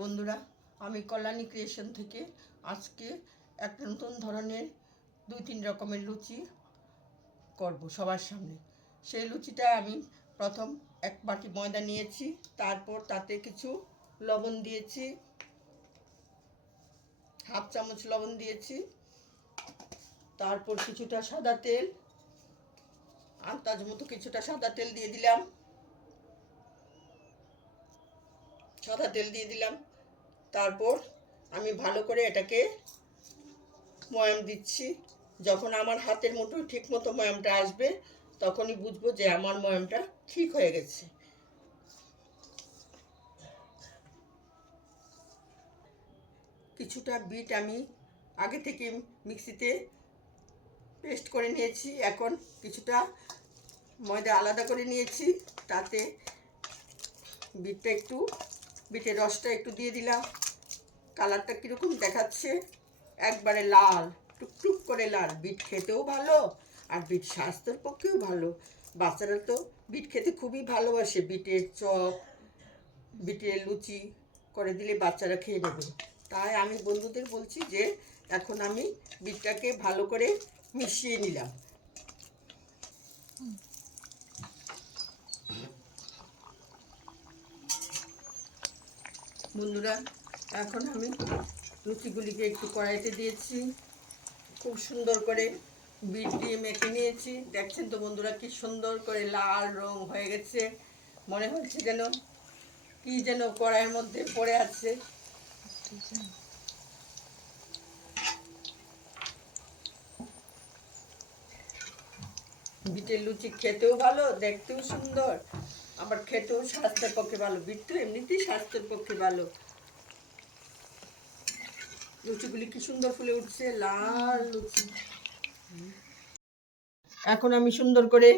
বন্ধুরা, আমি কল্যাণী ক্রিয়েশন থেকে আজকে একটা নতুন ধরনের 2-3 রকমের লুচি করব সবার সামনে। সেই লুচিটা আমি প্রথম এক বাটি ময়দা নিয়েছি, তারপর তাতে কিছু লবণ দিয়েছি, হাফ চামচ লবণ দিয়েছি, তারপর কিছুটা সাদা তেল, আন্দাজ মতো কিছুটা সাদা তেল দিয়ে দিলাম, তারপর আমি ভালো করে এটাকে ময়াম দিচ্ছি। যখন আমার হাতের মুঠো ঠিক মতো ময়ামটা আসবে তখনই বুঝবো যে আমার ময়ামটা ঠিক হয়ে গেছে। কিছুটা বিট আমি আগে থেকে মিক্সিতে পেস্ট করে নিয়েছি। এখন কিছুটা ময়দা আলাদা করে নিয়েছি, তাতে বিটের রসটা একটু দিয়ে দিলাম। কালারটা কীরকম দেখাচ্ছে, একবারে লাল, টুকটুক করে লাল। বিট খেতেও ভালো আর বিট স্বাস্থ্যের পক্ষেও ভালো। বাচ্চারা তো বিট খেতে খুবই ভালোবাসে। বিটের চপ, বিটের লুচি করে দিলে বাচ্চারা খেয়ে নেবে। তাই আমি বন্ধুদের বলছি যে এখন আমি বিটটাকে ভালো করে মিশিয়ে নিলাম। বন্ধুরা, এখন আমি লুচিগুলিকে একটু কড়াইতে দিয়েছি, খুব সুন্দর করে বিট দিয়ে মেখে নিয়েছি। দেখছেন তো বন্ধুরা, কি সুন্দর করে লাল রং হয়ে গেছে। মনে হচ্ছে যেন কি যেন কড়াইয়ের মধ্যে পড়ে আছে। বিটের লুচি খেতেও ভালো, দেখতেও সুন্দর, আবার খেতেও স্বাস্থ্যের পক্ষে ভালো। বিট তো এমনিতেই স্বাস্থ্যের পক্ষে ভালো। লুচিগুলি কি সুন্দর ফুলে উঠছে, লাল লুচি। এখন আমি সুন্দর করে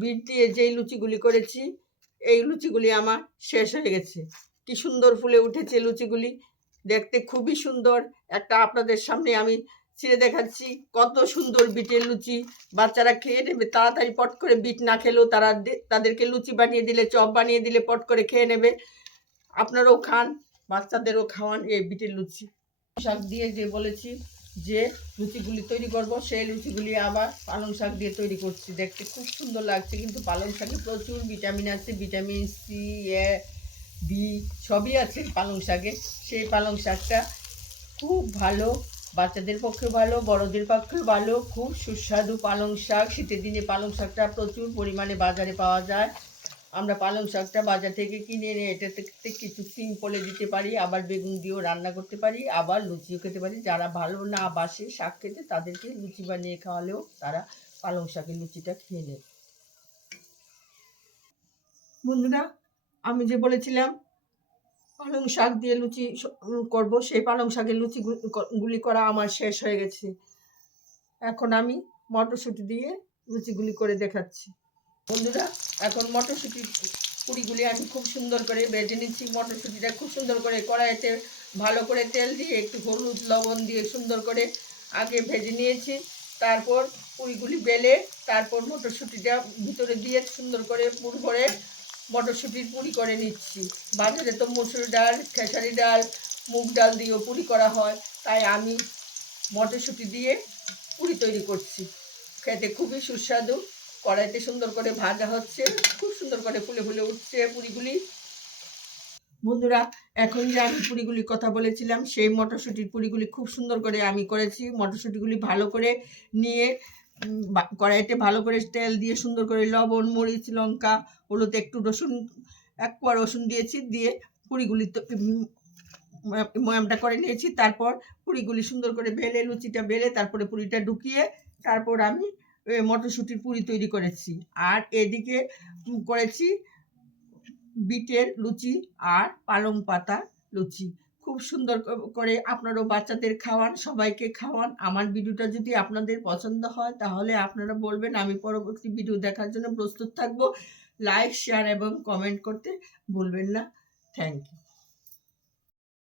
বিট দিয়ে যেই লুচিগুলি করেছি, এই লুচিগুলি আমার শেষ হয়ে গেছে। কি সুন্দর ফুলে উঠেছে লুচিগুলি, দেখতে খুবই সুন্দর। একটা আপনাদের সামনে আমি ছিঁড়ে দেখাচ্ছি, কত সুন্দর বিটের লুচি। বাচ্চারা খেয়ে নেবে তাড়াতাড়ি, পট করে। বিট না খেলেও তাদেরকে লুচি বানিয়ে দিলে, চপ বানিয়ে দিলে পট করে খেয়ে নেবে। আপনারাও খান, বাচ্চাদেরও খাওয়ান এই বিটের লুচি। শাক দিয়ে যে বলেছি যে লুচিগুলি তৈরি করব, সেই লুচিগুলি আবার পালং শাক দিয়ে তৈরি করছি। দেখতে খুব সুন্দর লাগছে, কিন্তু পালং শাকে প্রচুর ভিটামিন আছে। ভিটামিন সি, এ, বি সবই আছে পালং শাকে। সেই পালং শাকটা খুব ভালো, বাচ্চাদের পক্ষে ভালো, বড়দের পক্ষেও ভালো। খুব সুস্বাদু পালং শাক। শীতের দিনে পালং শাকটা প্রচুর পরিমাণে বাজারে পাওয়া যায়। আমরা পালং শাকটা বাজার থেকে কিনে এনে এটাতে কিছু সিম্পলে দিতে পারি, আবার বেগুন দিয়েও রান্না করতে পারি, আবার লুচিও খেতে পারি। যারা ভালো না বাসে শাক খেতে, তাদেরকে লুচি বানিয়ে খাওয়ালেও তারা পালং শাকের লুচিটা খেয়ে নেয়। বন্ধুরা, আমি যে বলেছিলাম পালং শাক দিয়ে লুচি করব, সেই পালং শাকের লুচিগুলি করা আমার শেষ হয়ে গেছে। এখন আমি মটরশুঁটি দিয়ে লুচিগুলি করে দেখাচ্ছি। বন্ধুরা, এখন মটরশুঁটির পুরিগুলি আমি খুব সুন্দর করে ভেজে নিচ্ছি। মটরশুঁটিটা খুব সুন্দর করে কড়াইতে ভালো করে তেল দিয়ে একটু হলুদ লবণ দিয়ে সুন্দর করে আগে ভেজে নিয়েছি। তারপর পুরিগুলি বেলে তারপর মটরশুঁটিটা ভিতরে দিয়ে সুন্দর করে পুর করে মটরশুঁটির পুরি করে নিচ্ছি। বাজারে তো মসুর ডাল, খেসারি ডাল, মুগ ডাল দিয়েও পুরি করা হয়, তাই আমি মটরশুঁটি দিয়ে পুরি তৈরি করছি। খেতে খুবই সুস্বাদু। কড়াইতে সুন্দর করে ভাজা হচ্ছে, খুব সুন্দর করে ফুলে ফুলে উঠছে পুরিগুলি। বন্ধুরা, এখন যে আমি পুরিগুলির কথা বলেছিলাম, সেই মটরশুঁটির পুরিগুলি খুব সুন্দর করে আমি করেছি। মটরশুঁটিগুলি ভালো করে নিয়ে কড়াইতে ভালো করে তেল দিয়ে সুন্দর করে লবণ, মরিচ, লঙ্কা, হলুদ, একটু রসুন, এক কোয়া রসুন দিয়েছি, দিয়ে পুরিগুলি ময়ামটা করে নিয়েছি। তারপর পুরিগুলি সুন্দর করে বেলে, লুচিটা বেলে তারপরে পুরিটা ঢুকিয়ে তারপর আমি মটরশুঁটির পুরি তৈরি করেছি। আর এদিকে করেছি বিটের লুচি আর পালং পাতা লুচি। খুব সুন্দর করে আপনারাও বাচ্চাদের খাওয়ান, সবাইকে খাওয়ান। আমার ভিডিওটা যদি আপনাদের পছন্দ হয় তাহলে আপনারা বলবেন, আমি পরবর্তী ভিডিও দেখার জন্য প্রস্তুত থাকবো। লাইক, শেয়ার এবং কমেন্ট করতে ভুলবেন না। Thank you.